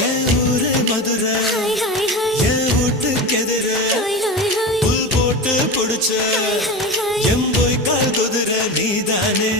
என் ஊரு மதுரை என் வீட்டுக்கு எதிர புல் போட்டு புடிச்ச எம்போய் கால் குதிரை நீதானே